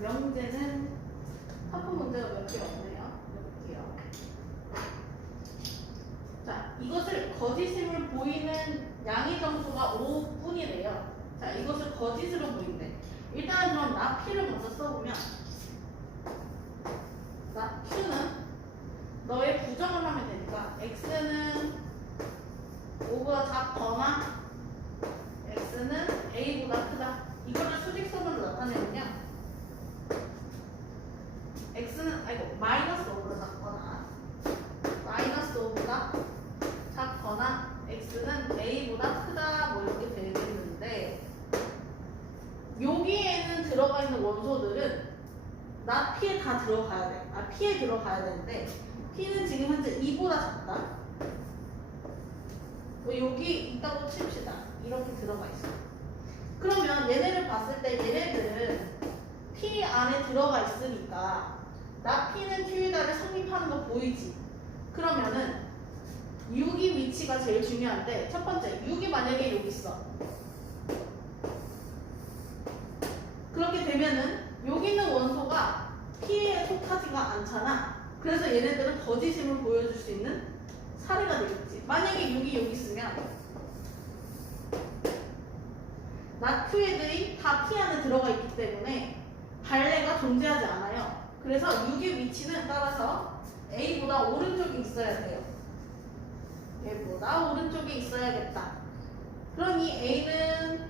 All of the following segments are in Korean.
명제는 사품 문제가 몇 개 없네요. 볼게요. 자, 이것을 거짓임을 보이는 양의 정수가 5뿐이래요. 자, 이것을 거짓으로 보인대. 일단은 그럼 나 P를 먼저 써보면, 나 Q는 너의 부정을 하면 되니까 X는 5보다 작거나 X는 A보다 크다. 이거를 수직선으로 나타내면요, X는 마이너스 5보다 작거나 마이너스 5보다 작거나 X는 A보다 크다 뭐 이렇게 되겠는데, 여기에는 들어가 있는 원소들은 나 P에 다 들어가야 돼. P에 들어가야 되는데 P는 지금 현재 2보다 작다. 여기 있다고 칩시다. 이렇게 들어가 있어. 그러면 얘네를 봤을 때 얘네들은 P 안에 들어가 있으니까 나 P는 Q에다를 성립하는 거 보이지? 그러면은 6이 위치가 제일 중요한데, 첫 번째 6이 만약에 여기 있어. 그렇게 되면은 여기 있는 원소가 P에 속하지가 않잖아. 그래서 얘네들은 거짓임을 보여줄 수 있는 사례가 되겠지. 만약에 6이 여기 있으면 나 Q애들이 다 P 안에 들어가 있기 때문에 발레가 존재하지 않아요. 그래서 6의 위치는 따라서 A보다 오른쪽에 있어야 돼요. A보다 오른쪽에 있어야겠다. 그러니 A는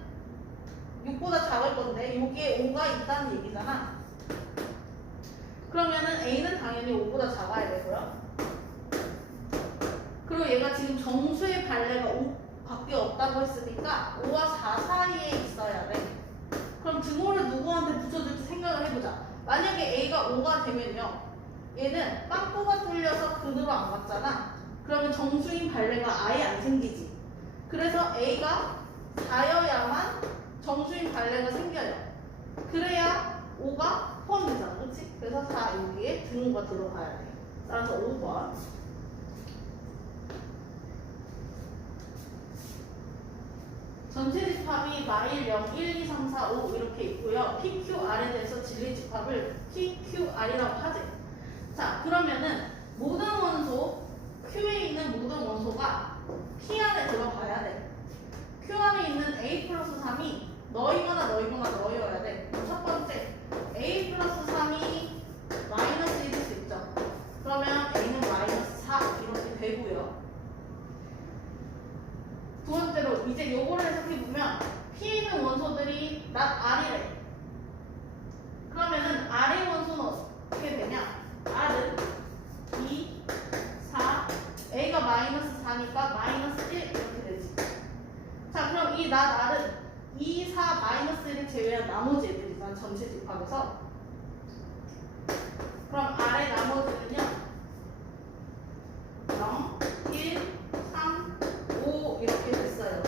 6보다 작을 건데 여기에 5가 있다는 얘기잖아. 그러면은 A는 당연히 5보다 작아야 되고요. 그리고 얘가 지금 정수의 발레가 5밖에 없다고 했으니까 5와 4 사이에 있어야 돼. 그럼 등호를 누구한테 붙여줄지 생각을 해보자. 만약에 A가 5가 되면요, 얘는 빵꾸가 뚫려서 근으로 안 갔잖아. 그러면 정수인 발레가 아예 안 생기지. 그래서 A가 4여야만 정수인 발레가 생겨요. 그래야 5가 포함되잖아. 그렇지? 그래서 4 여기에 등호가 들어가야 돼. 따라서 5번. 전체 집합이 마일 0, 1, 2, 3, 4, 5 이렇게 있고요. PQR에 대해서 진리 집합을 PQR이라고 하지. 자, 그러면은 모든 원소, Q에 있는 모든 원소가 P 안에 들어가야 돼. Q 안에 있는 A 플러스 3이 너이거나 너이거나 너여야 돼. 첫 번째, A 플러스 3이 마이너스 1일 수 있죠. 그러면 A는 마이너스 4 이렇게 되고요. 두 번째로 이제 요거를 해석해보면 P에 있는 원소들이 not R이래. 그러면은 R의 원소는 어떻게 되냐? R은 2, 4, A가 마이너스 4니까 마이너스 1 이렇게 되지. 자, 그럼 이 not R은 2, 4, 마이너스 1을 제외한 나머지 애들이잖아. 전체 집합에서. 그럼 R의 나머지는요, 0, 1, 3, 5 이렇게 됐어요.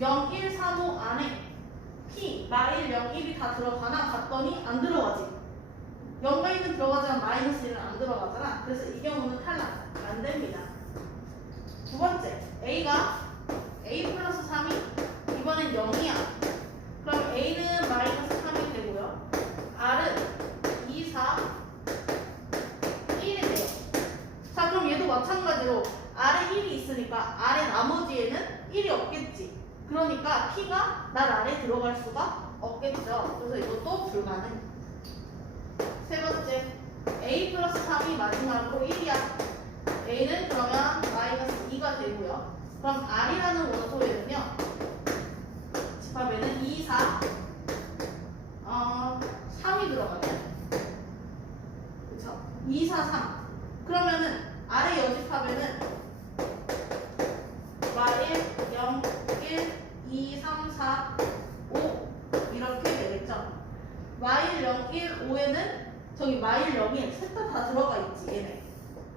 0, 1, 3, 5 안에 P, 마일 0, 1이 다 들어가나 봤더니 안 들어가지. 0과 1은 들어가지만 마이너스 1은 안 들어가잖아. 그래서 이 경우는 탈락. 안 됩니다. 두 번째, A가 A 플러스 3이 이번엔 0이야. 그럼 A는 마이너스 3이 되고요. R은 2, 4, 1이 돼요. 자, 그럼 얘도 마찬가지로 R에 1이 있으니까 R의 나머지에는 1이 없겠지. 그러니까 P가 날 아래 들어갈 수가 없겠죠. 그래서 이것도 불가능. 세 번째, A 플러스 3이 마지막으로 1이야. A는 그러면 마이너스 2가 되고요. 그럼 R이라는 원소에는요, 집합에는 2, 4, 3이 들어가요. 그쵸? 2, 4, 3. 그러면은 아래 여집합에는 마일 0, 1, 2, 3, 4, 5 이렇게 되겠죠. 마일 0, 1, 5에는 저기 마일 0에 셋 다 들어가 있지. 얘네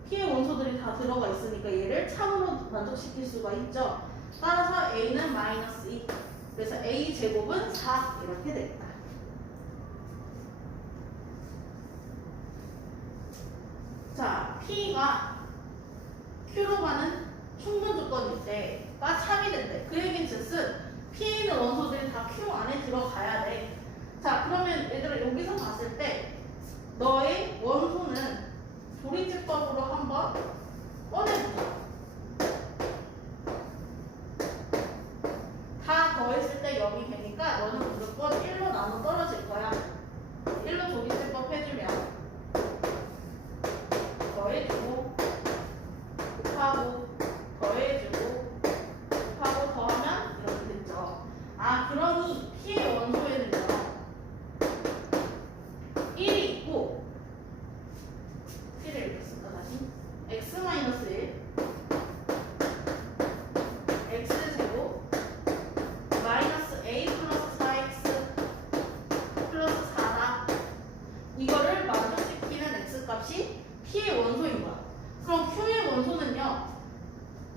P의 원소들이 다 들어가 있으니까 얘를 참으로 만족시킬 수가 있죠. 따라서 A는 마이너스 2. 그래서 A 제곱은 4 이렇게 되겠다. 자, P가 Q로 가는 충분 조건일 때가 참이 된대. 그 얘기는 즉슨 P에 있는 원소들이 다 Q 안에 들어가야 돼. 자, 그러면 얘들아 여기서 봤을 때 너의 원소는 조리제법으로 한번 꺼내보자. 다 더했을 때 0이 되니까 너는 무조건 1로 나눠 떨어질 거야. 1로 조리제법 해주면 더해주고 곱하고 더해주고 곱하고 더하면 이렇게 됐죠. 아, 그러니 P의 원소에는요 1이 있고, P를 이렇게 쓸까 다시? x-1 x제곱 마이너스 a 플러스 4x 플러스 4다. 이거를 만족시키는 x값이 P의 원소인 거야. 그럼 Q의 원소는요,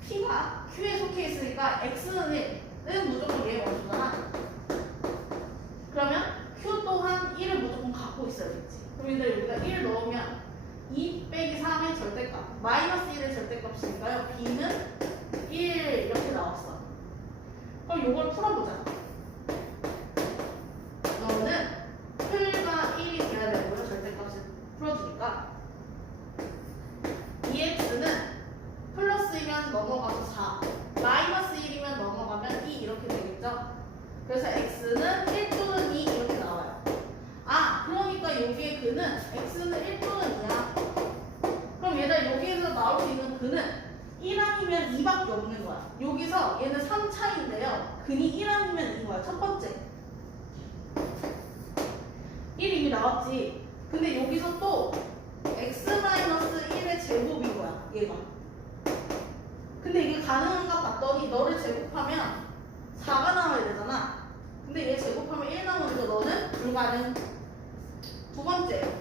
P가 Q에 속해 있으니까 x는 무조건 얘의 원소잖아. 그러면 Q 또한 1을 무조건 갖고 있어야겠지. 그럼 얘들 여기다 1 넣으면 2 빼기 3의 절대값 마이너스 1의 절대값이니까요 B는 1 이렇게 나왔어. 그럼 이걸 풀어보자. 너는 풀과 1이 돼야 되고요. 절대값을 풀어주니까 2x는 플러스이면 넘어가서 4 마이너스 1이면 넘어가면 2 이렇게 되겠죠. 그래서 x는 1 또는 2 이렇게 나와요. 아, 그러니까 여기에 그는 x는 1 또는 2야. 그럼 얘들 여기에서 나올 수 있는 그는 1항이면 2밖에 없는 거야. 여기서 얘는 3차인데요. 근이 1항이면 2인 거야. 첫 번째 1 이미 나왔지. 근데 여기서 또 x-1의 제곱인 거야. 얘가. 근데 이게 가능한가 봤더니 너를 제곱하면 4가 나와야 되잖아. 근데 얘 제곱하면 1 나오니까 너는 불가능. 두 번째.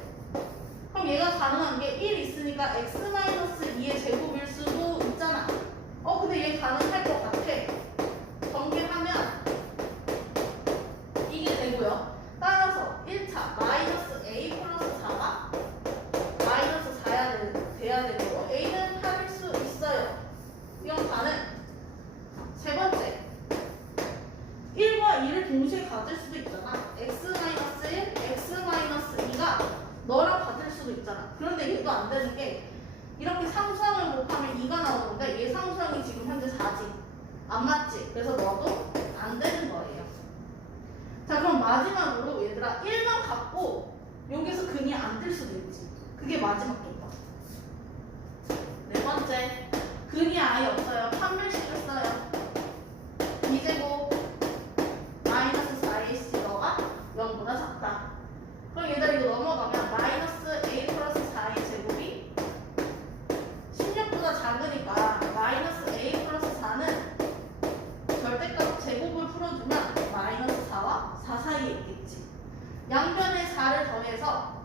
그럼 얘가 가능한 게 1 있으니까 x-2의 제곱일 수도 있잖아. 근데 얘 가능할 것 같아. 전개하면 이게 되고요. 따라서 1차 마이너스 a 플러스 4가 마이너스 4야 돼야 되고 a는 8일 수 있어요. 이건 가능. 세 번째. 1과 2를 동시에 가질 수도 있잖아. x-1, x-2가 너랑 같을 수도 있잖아. 그런데 얘도 안 되는 게 이렇게 상수항을 곱하면 2가 나오는데 얘 상수항이 지금 현재 4지. 안 맞지? 그래서 너도 안 되는 거예요. 자, 그럼 마지막으로 얘들아 1만 갖고 여기서 근이 안 될 수도 있지. 그게 마지막 조건. 네 번째. 근이 아예 없어요. 판별식을 써요. 2제곱 마이너스 4ac 너가 0보다 작다. 그럼 얘들아 이거 넘어가면 마이너스 a 플러스 4의 제곱이 16보다 작으니까 마이너스 a 플러스 4는 절대값 제곱을 풀어주면 마이너스 4와 4 사이에 있겠지. 양변에 4를 더해서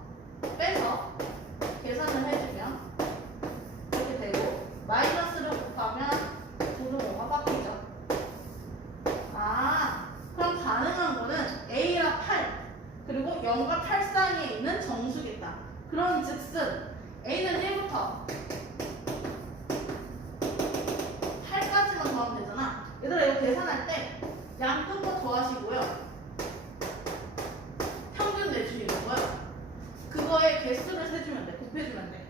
빼서 계산을 해주면 이렇게 되고 마이너스를 곱하면 9는 5가 바뀌죠. 아, 그럼 가능한 거는 a랑 8 그리고 0과 8 사이에 있는 정수겠다. 그런 즉슨 a는 1부터 8까지만 더하면 되잖아. 얘들아 이거 계산할 때 양끝부터 더하시고요. 평균 내주시는 거예요. 그거에 개수를 세주면 돼. 곱해주면 돼.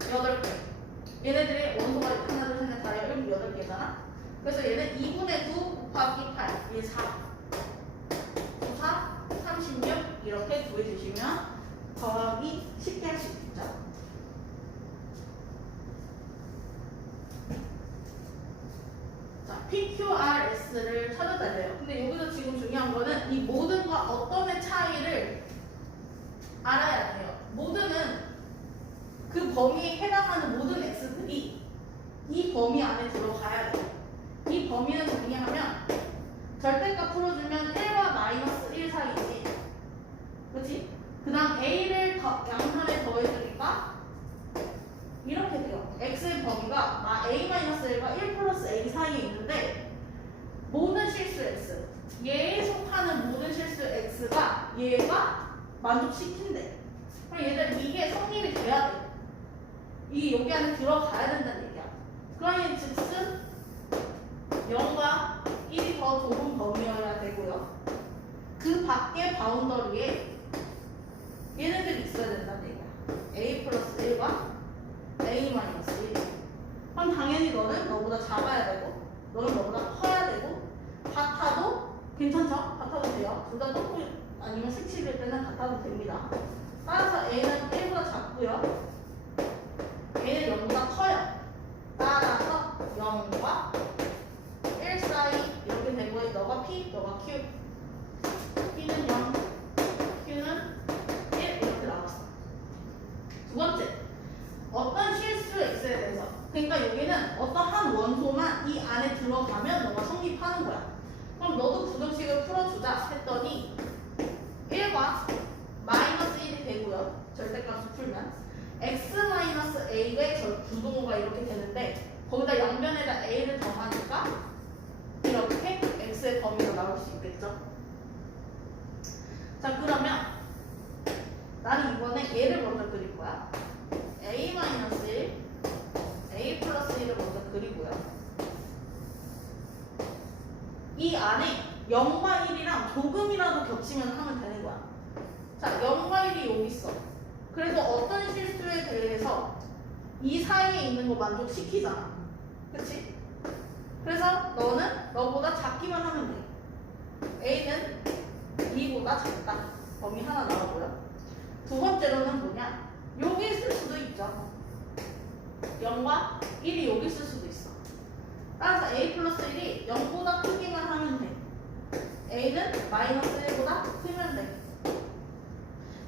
8개. 얘네들이 원소가 하나, 둘, 셋, 넷, 다 8개잖아. 그래서 얘는 2분의 9 곱하기 8. 얘 4. 4, 36 이렇게 구해주시면 더하기 쉽게 할 수 있죠. 자, PQRS를 찾아달래요. 근데 여기서 지금 중요한 거는 이 모든과 어떤의 차이를 알아야 돼요. 모든은 그 범위에 해당하는 모든 x들이 이 범위 안에 들어가야 돼요. 이 범위는 정리하면 절대값 풀어주면 1과 마이너스 1 사이지. 그치? 그 다음 a를 양변에 더해주니까 이렇게 돼요. x의 범위가 a-1과 1 플러스 a 사이에 있는데 모든 실수 x, 얘에 속하는 모든 실수 x가 얘가 만족시킨대. 그럼 얘들 이게 성립이 돼야 돼. 이게 여기 안에 들어가야 된다는 얘기야. 그러니 즉슨 0과 1이 더 좁은 범위여야 되고요. 그 밖에 바운더리에 얘네들이 있어야 된다는 얘기야. a 플러스 1과 a 마이너스 1. 그럼 당연히 너는 너보다 작아야 되고 너는 너보다 커야 되고 같아도 괜찮죠? 같아도 돼요. 둘 다 똑같고 아니면 색칠일 때는 같아도 됩니다. 따라서 a는 1보다 작고요. a는 0보다 커요. 따라서 0과 1 사이 이렇게 되고 너가 p, 너가 q. p는 0, q는 1 이렇게 나왔어. 두 번째, 어떤 실수가 있어야 돼서. 그러니까 여기는 어떤 한 원소만 이 안에 들어가면 너가 성립하는 거야. 그럼 너도 부등식을 풀어주자 했더니 1과 마이너스 1이 되고요. 절대값을 풀면 x-a의 부등호가 이렇게 되는데 거기다 양변에다 a를 더하니까 이렇게 x의 범위가 나올 수 있겠죠. 자, 그러면 나는 이번에 얘를 먼저 그릴 거야. a-1, a 플러스 1을 먼저 그리고요. 이 안에 0과 1이랑 조금이라도 겹치면 하면 되는 거야. 자, 0과 1이 여기 있어. 그래도 어떤 실수에 대해서 이 사이에 있는 거 만족시키잖아. 그치? 그래서 너는 너보다 작기만 하면 돼. a는 2보다 작다. 범위 하나 나오고요. 두 번째로는 뭐냐? 여기 있을 수도 있죠. 0과 1이 여기 있을 수도 있어. 따라서 a 플러스 1이 0보다 크기만 하면 돼. a는 마이너스 1보다 크면 돼.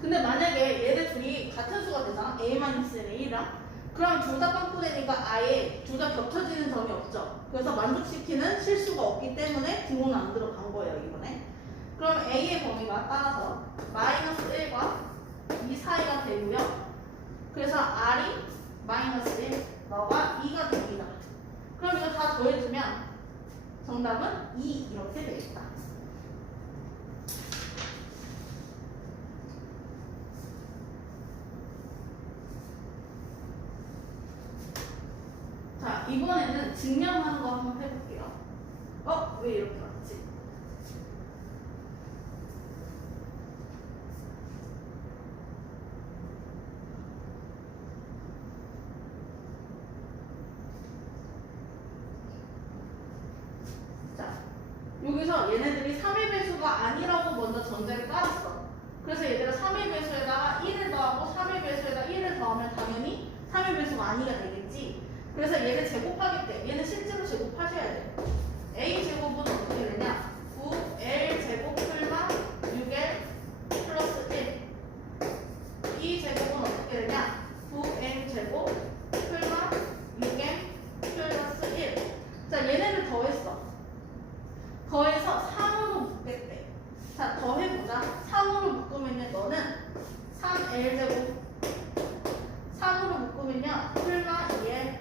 근데 만약에 얘네 둘이 같은 수가 되잖아. a 마이너스 1에 1이랑. 그럼 둘 다 빵꾸되니까 아예 둘 다 겹쳐지는 점이 없죠. 그래서 만족시키는 실수가 없기 때문에 등호는 안 들어간 거예요, 이번에. 그럼 a의 범위가 따라서 마이너스 1과 2 사이가 되고요. 그래서 r이 마이너스 1, 너가 2가 됩니다. 그럼 이거 다 더해주면 정답은 2 이렇게 되겠다. 자, 이번에는 증명하는 거 한번 해볼게요. 왜 이렇게 왔지? 자, 여기서 얘네들이 3의 배수가 아니라고 먼저 전제를 깔았어. 그래서 얘들아 3의 배수에다가 1을 더하고 3의 배수에다 1을 더하면 당연히 3의 배수가 아니가 되겠지. 그래서 얘를 제곱하기 때문에 얘는 실제로 제곱하셔야 돼. a 제곱은 어떻게 되냐? 9l 제곱 풀마 6l 플러스 1. b 제곱은 어떻게 되냐? 9m 제곱 풀마 6m 플러스 1. 자, 얘네를 더했어. 더해서 3으로 묶겠대. 자, 더해보자. 3으로 묶으면요, 너는 3l 제곱 3으로 묶으면요, 풀마 2l.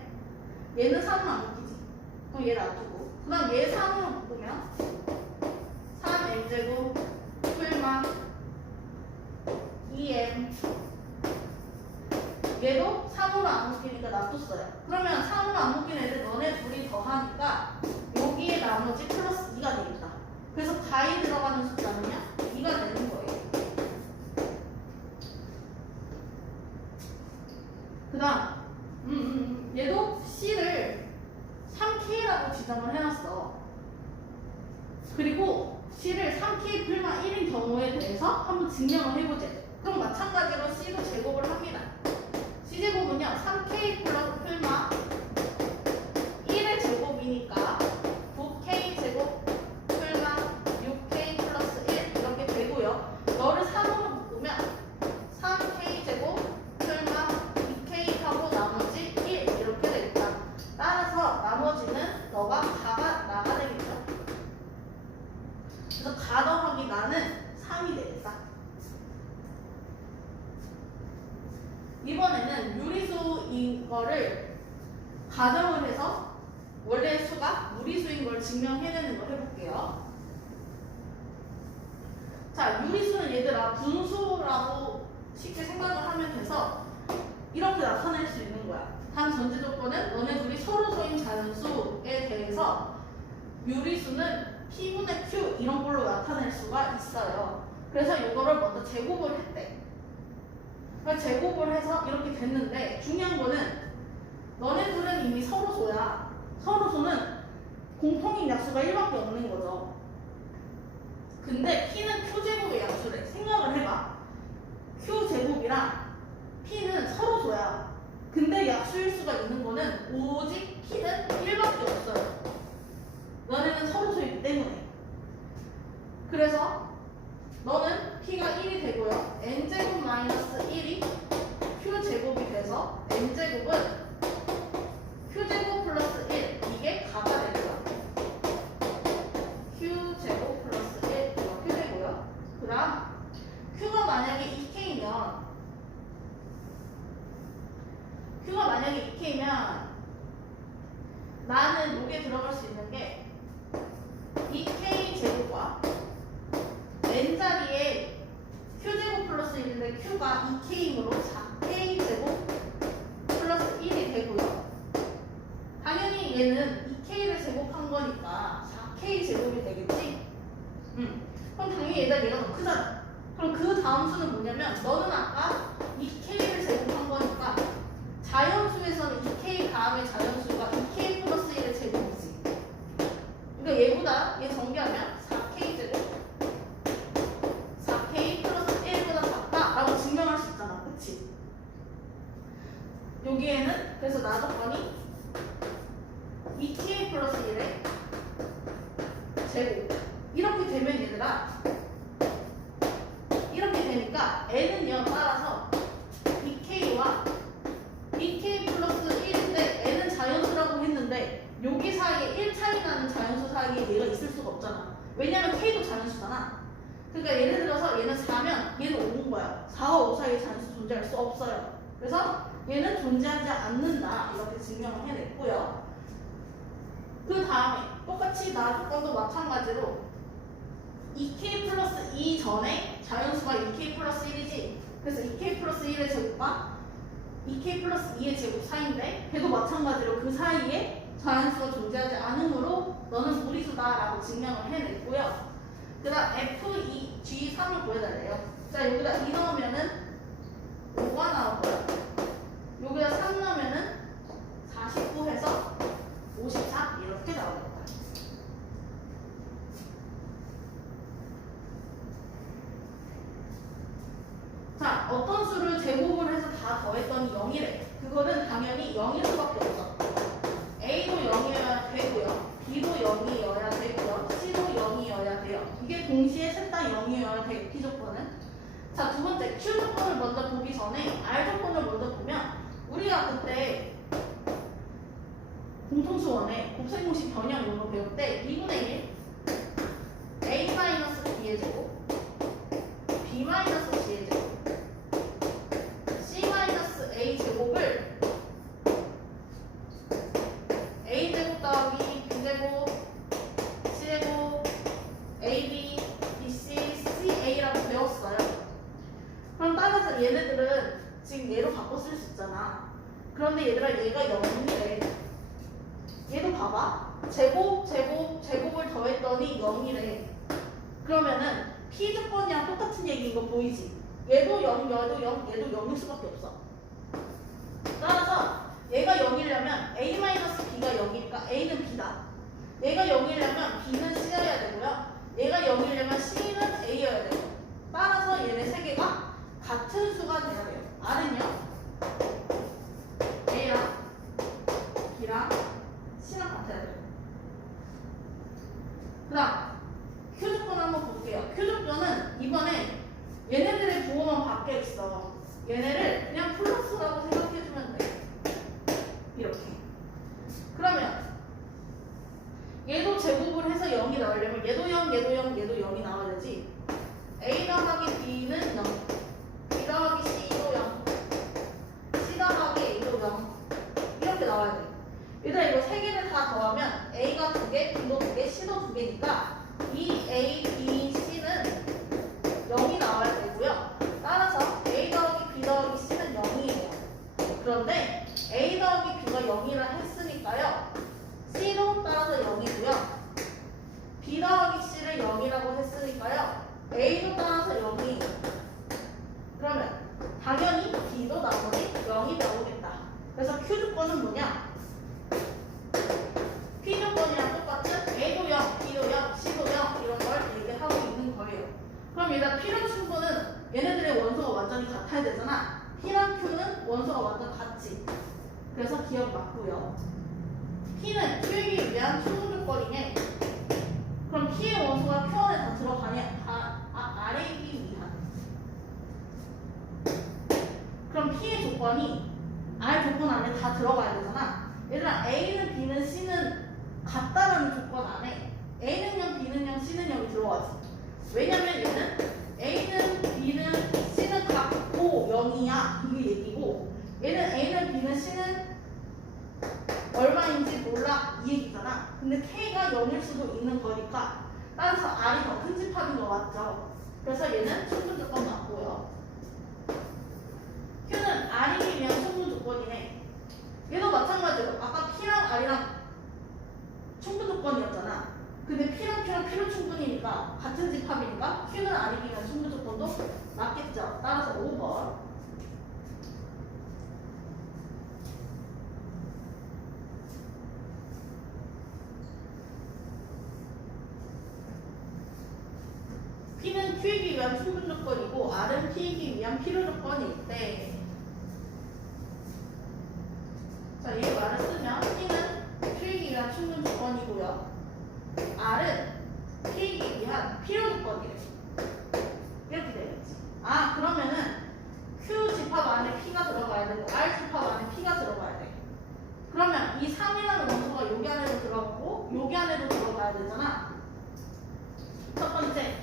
얘는 3은 안 묶이지. 그럼 얘 놔두고. 그 다음 얘 3으로 묶으면 3m제곱 풀마 2m. 얘도 3으로 안 묶이니까 놔뒀어요. 그러면 3으로 안 묶인 애들 너네 둘이 더하니까 여기에 나머지 플러스 2가 되겠다. 그래서 가에 들어가는 숫자는요 2가 되는 거예요. 그 다음 얘도 C를 3K라고 지정을 해놨어. 그리고 C를 3K 풀마 1인 경우에 대해서 한번 증명을 해보재. 그럼 마찬가지로 C도 제곱을 합니다. C제곱은요 3K 플러스 풀마 1의 제곱이니까 9K 제곱 풀마 6K 플러스 1 이렇게 되고요. 너를 3으로 묶으면 3K 제곱 풀마 2K 하고 나머지 1 이렇게 되겠다. 따라서 나머지는 너가 가가 나가 되겠죠. 그래서 가 더하기 나는 3이 되겠다. 이번에는 유리수인 거를 가정을 해서 원래 수가 무리수인 걸 증명해내는 걸 해볼게요. 자, 유리수는 얘들아 분수라고 쉽게 생각을 하면 돼서 이렇게 나타낼 수 있는 거야. 단 전제 조건은 너네 둘이 서로 소인 자연수에 대해서 유리수는 P분의 Q 이런 걸로 나타낼 수가 있어요. 그래서 이거를 먼저 제곱을 했대. 그러니까 제곱을 해서 이렇게 됐는데 중요한 거는 너네들은 이미 서로소야. 서로소는 공통인 약수가 1밖에 없는 거죠. 근데 P는 Q제곱의 약수래. 생각을 해봐. Q제곱이랑 P는 서로소야. 근데 약수일 수가 있는 거는 오직 P는 1밖에 없어요. 너네는 서로소이기 때문에. 그래서 너는 P가 1이 되고요. N제곱 마이너스 1이 Q제곱이 돼서 N제곱은 Q제곱 플러스 1 이게 가가 되고요. Q제곱 플러스 1 이렇게 되고요. 그 다음 Q가 만약에 2K면 나는 여기에 들어갈 수 있는 게 2K제곱과 N자리에 Q제곱 플러스 1인데 Q가 2K이므로 4K제곱 플러스 1이 되고요. 당연히 얘는 2K를 제곱한 거니까 4K제곱이 되겠지? 그럼 당연히 얘가 더 크잖아. 그럼 그 다음 수는 뭐냐면 너는 아까 2K를 제곱한 거니까 자연수에서는 2K 다음에 자연수가 2K 플러스 1의 제곱이지. 그러니까 얘보다 얘 정비하면 4K제곱 4K 플러스 1보다 작다라고 증명할 수 있잖아. 그치? 여기에는 그래서 나조건이 2K 플러스 1의 제곱 이렇게 되면 얘들아 이렇게 되니까 N은요 따라서 2K와 2K 플러스 1인데 N은 자연수라고 했는데 여기 사이에 1 차이 나는 자연수 사이에 얘가 있을 수가 없잖아. 왜냐면 K도 자연수잖아. 그러니까 예를 들어서 얘는 4면 얘는 5인 거야. 4와 5 사이에 자연수 존재할 수 없어요. 그래서 얘는 존재하지 않는다 이렇게 증명을 해냈고요. 그 다음에 똑같이 나조건도 마찬가지로 2K 플러스 2 전에 자연수가 2K 플러스 1이지. 그래서 2K 플러스 1의 제곱과 2K 플러스 2의 제곱 사이인데 걔도 마찬가지로 그 사이에 자연수가 존재하지 않으므로 너는 무리수다라고 증명을 해냈고요. 그 다음 F2, G3을 보여달래요. 자 여기다 2 넣으면은 5가 나오고요. 여기다 3 넣으면은 49 해서 54 이렇게 나오겠다. 자, 어떤 수를 제곱을 해서 다 더했더니 0이래. 그거는 당연히 0일 수밖에 없어. A도 0이어야 되고요. B도 0이어야 되고요. C도 0이어야 돼요. 이게 동시에 셋 다 0이어야 돼요. P 조건은. 자, 두 번째 Q 조건을 먼저 보기 전에 R 조건을 먼저 보면 우리가 그때 공통수원에 곱셈공식 변형 이런 거 배울 때 2분의 1 A-B의 제곱 B-C의 제곱 C-A 제곱을 A 제곱 더하기 B 제곱 C 제곱 AB, BC, CA라고 배웠어요. 그럼 따라서 얘네들은 지금 얘로 바꿔 쓸 수 있잖아. 그런데 얘들아 얘가 0이래. 얘도 봐봐. 제곱을 더했더니 0이래. 그러면은 P 조건이랑 똑같은 얘기인 거 보이지? 얘도 0, 얘도 0, 얘도 0일 수밖에 없어. 따라서 얘가 0이려면 A-B가 0이니까 A는 B다. 얘가 0이려면 B는 C여야 되고요. 얘가 0이려면 C는 A여야 돼요. 따라서 얘네 세 개가 같은 수가 돼야 돼요. R은요 A랑 B랑 C랑 같아야 돼요. 그 다음 Q 조건 한번 볼게요. Q 조건은 이번에 얘네들의 부호만 바뀌어 있어. 얘네를 그냥 플러스라고 생각해주면 돼. 이렇게. 그러면 얘도 제곱을 해서 0이 나오려면 얘도 0, 얘도 0, 얘도 0이 나와야 되지. A 더하기 B는 0, B 더하기 C도 0, C 더하기 A도 0 이렇게 나와야 돼. 일단 이거 세 개를 다 더하면 A가 2개, B도 2개, C도 2개니까 이 A, B, C는 0이 나와야 되고요. 따라서 A 더하기 B 더하기 C는 0이에요. 그런데 A 더하기 B가 0이라 했으니까요. C도 따라서 0이고요. B 더하기 그래서 Q 조건은 뭐냐? P 조건이랑 똑같은 A도 0, B도 0, C도 0 이런 걸 얘기하고 있는 거예요. 그럼 얘들아 P랑 충분은 얘네들의 원소가 완전히 같아야 되잖아. P랑 Q는 원소가 완전 같지. 그래서 기억 맞고요. P는 Q이기 위한 충분 조건이네. 그럼 P의 원소가 Q 안에 다 들어가냐? R이기 위한. 그럼 P의 조건이 R 조건 안에 다 들어가야 되잖아. 얘들아 A는 B는 C는 같다라는 조건 안에 A는 0, B는 0, C는 0이 들어가지. 왜냐면 얘는 A는 B는 C는 같고 0이야 이게 얘기고, 얘는 A는 B는 C는 얼마인지 몰라 이 얘기잖아. 근데 K가 0일 수도 있는 거니까 따라서 R이 더 큰 집합인 거 맞죠? 그래서 얘는 충분 조건 맞고요. Q는 R이기 위한 충분 조건이네. 얘도 마찬가지로 아까 P랑 R이랑 충분 조건이었잖아. 근데 P랑 Q랑 P로 충분이니까 같은 집합이니까 Q는 R이기 위한 충분 조건도 맞겠죠. 따라서 5번. P는 Q이기 위한 충분 조건이고 R은 P이기 위한 필요 조건일 때, 자, 이 말을 쓰면 P는 Q이기 위한 충분 조건이고요. R은 P이기 위한 필요 조건이래. 이렇게 되겠지. 아, 그러면은 Q 집합 안에 P가 들어가야 되고 R 집합 안에 P가 들어가야 돼. 그러면 이 3이라는 원소가 여기 안에도 들어가고 여기 안에도 들어가야 되잖아. 첫 번째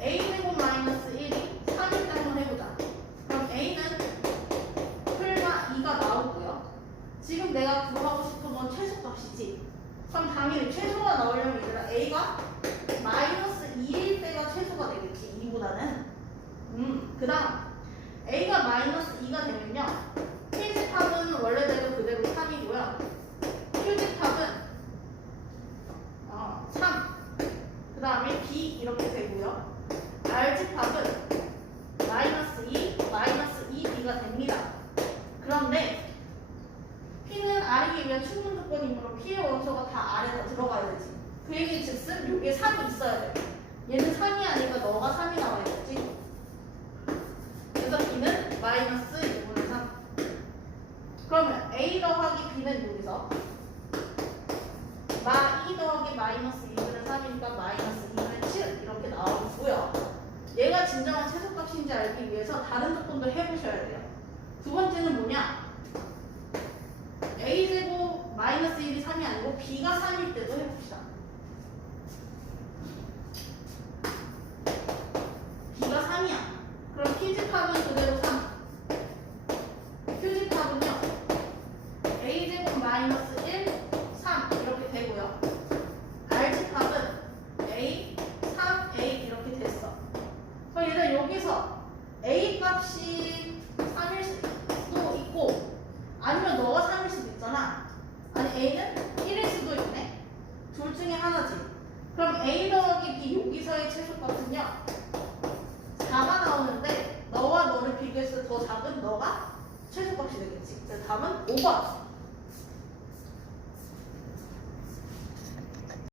A제곱 마이너스 1이 3일 때 한번 해보자. 그럼 A는 풀마 2가 나오고요. 지금 내가 구하고 싶은 건 최소값이지. 그럼 당연히 최소가 나오려면 얘들아 A가 마이너스 2일 때가 최소가 되겠지. 2보다는. 그 다음 A가 마이너스 2가 되면요, P집합은 원래대로 그대로 3이고요. Q집합은 3. 그 다음에 B 이렇게 되고요. R집합은 마이너스 2, 마이너스 2B가 됩니다. 그런데 P는 R이기 위한 충분 조건이므로 P의 원소가 다 R에 다 들어가야 되지. 그 얘기 즉슨 여기에 3이 있어야 돼. 얘는 3이 아니까 너가 3이 나와야겠지. 그래서 B는 마이너스 2분의 3. 그러면 A 더하기 B는 여기서 마2 더하기 마이너스 2분의 3이니까 마이너스 2분의 7 이렇게 나오고요. 얘가 진정한 최소값인지 알기 위해서 다른 조건도 해보셔야 돼요. 두 번째는 뭐냐? A제곱 마이너스 1이 3이 아니고 B가 3일 때도 해봅시다. B가 3이야. 그럼 P집합은 그대로 3. Q집합은요, A제곱 마이너스 1, 3 이렇게 되고요. R집합은 A, 3A 이렇게 됐어. 그럼 얘들 여기서 A 값이 3일 수도 있고 아니면 너가 3일 수도 있잖아. 아니 A는 1일 수도 있네. 둘 중에 하나지. 그럼 A 더하기 B 여기서의 최소값은요 4가 나오는데 너와 너를 비교했을 때 더 작은 너가 최소값이 되겠지. 그래서 답은 5번.